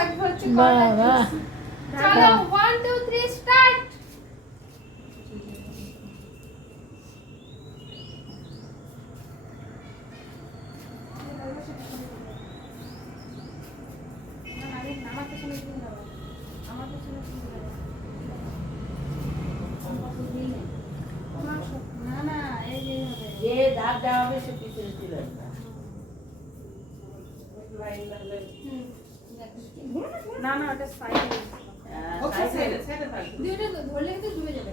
থাকবে হচ্ছে বাবা চলো 1 2 3 স্টার্ট যে দাঁত দেওয়া হবে সে পিছনে দিলেন না না না ওটা সাইডে ওকে সাইডে সাইডে থাকবে দুইটা ধরলে কিন্তু ডুবে যাবে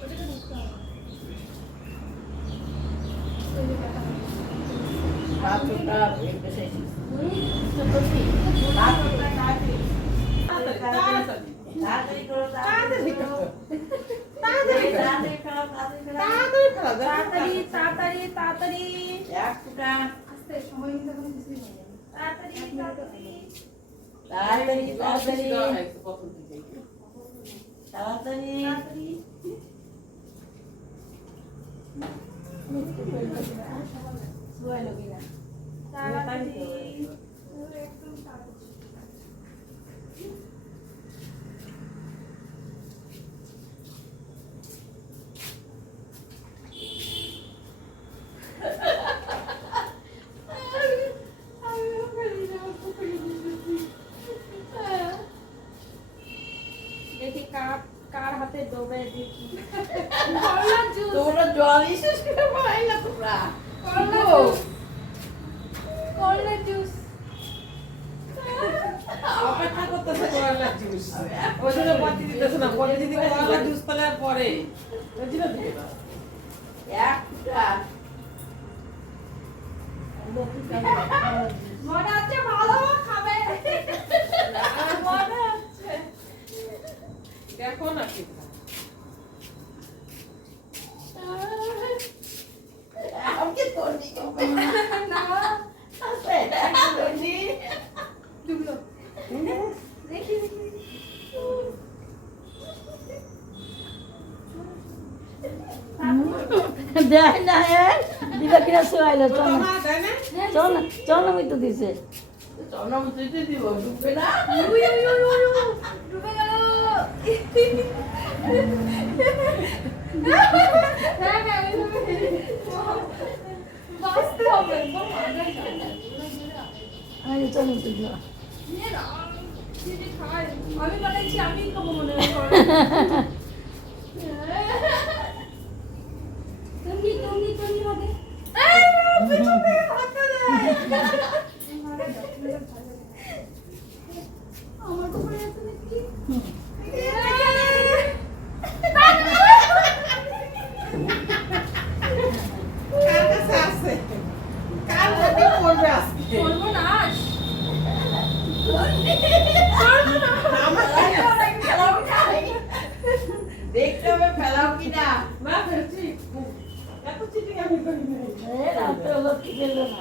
ওটাকে ঢুকতে হবে বাথরুমটা একটু শেষ বাথরুমটা তাড়াতাড়ি করো তাড়াতাড়ি করো তাড়াতাড়ি তাড়াতাড়ি তাড়াতাড়ি এক ফুটা আস্তে সময় নিতে কোনো কিছুই নেই তাড়াতাড়ি তাড়াতাড়ি তাড়াতাড়ি তাড়াতাড়ি তাড়াতাড়ি সুয়াই লোগে না তাড়াতাড়ি একদম তাড়াতাড়ি দেখি কার হাতে ডোবে দেখি করলা জুস তোমরা জলই শেষ করে পাইলা তোমরা করলা জুস অপেক্ষা করতেছে করলা জুস ওই জন্য পটি দিতেছে না পটি দিতে করলা জুস তাহলে আর পরে বুঝলি না দিকে এক ফুটা মনে হচ্ছে ভালো খাবে মনে হচ্ছে দেখো না কি আমাকে তোরনি কবে না আছে তোরনি ডুবলো দেখি দেখ না দিবা কিনা শোয়াইলো চল না মা দেয় না চল না চল না তো দিছে চন্দ্রমুখীতে দিব ডুববে না ডুবে গেল হ্যাঁ হ্যাঁ বাঁচতে হবে আমি চল না তো দিবা আমি বানাইছি আমি খাবো মনে হয় তুমি তুমি তুমি হবে আমার তো পড়ে আছে নাকি কার কাছে আছে কার হাতে পড়বে আজকে সর্বনাশ দেখতে হবে ফেলাও কিনা না ফেলছি এত চিটিং আমি করি না রাতে হলো কি গেল না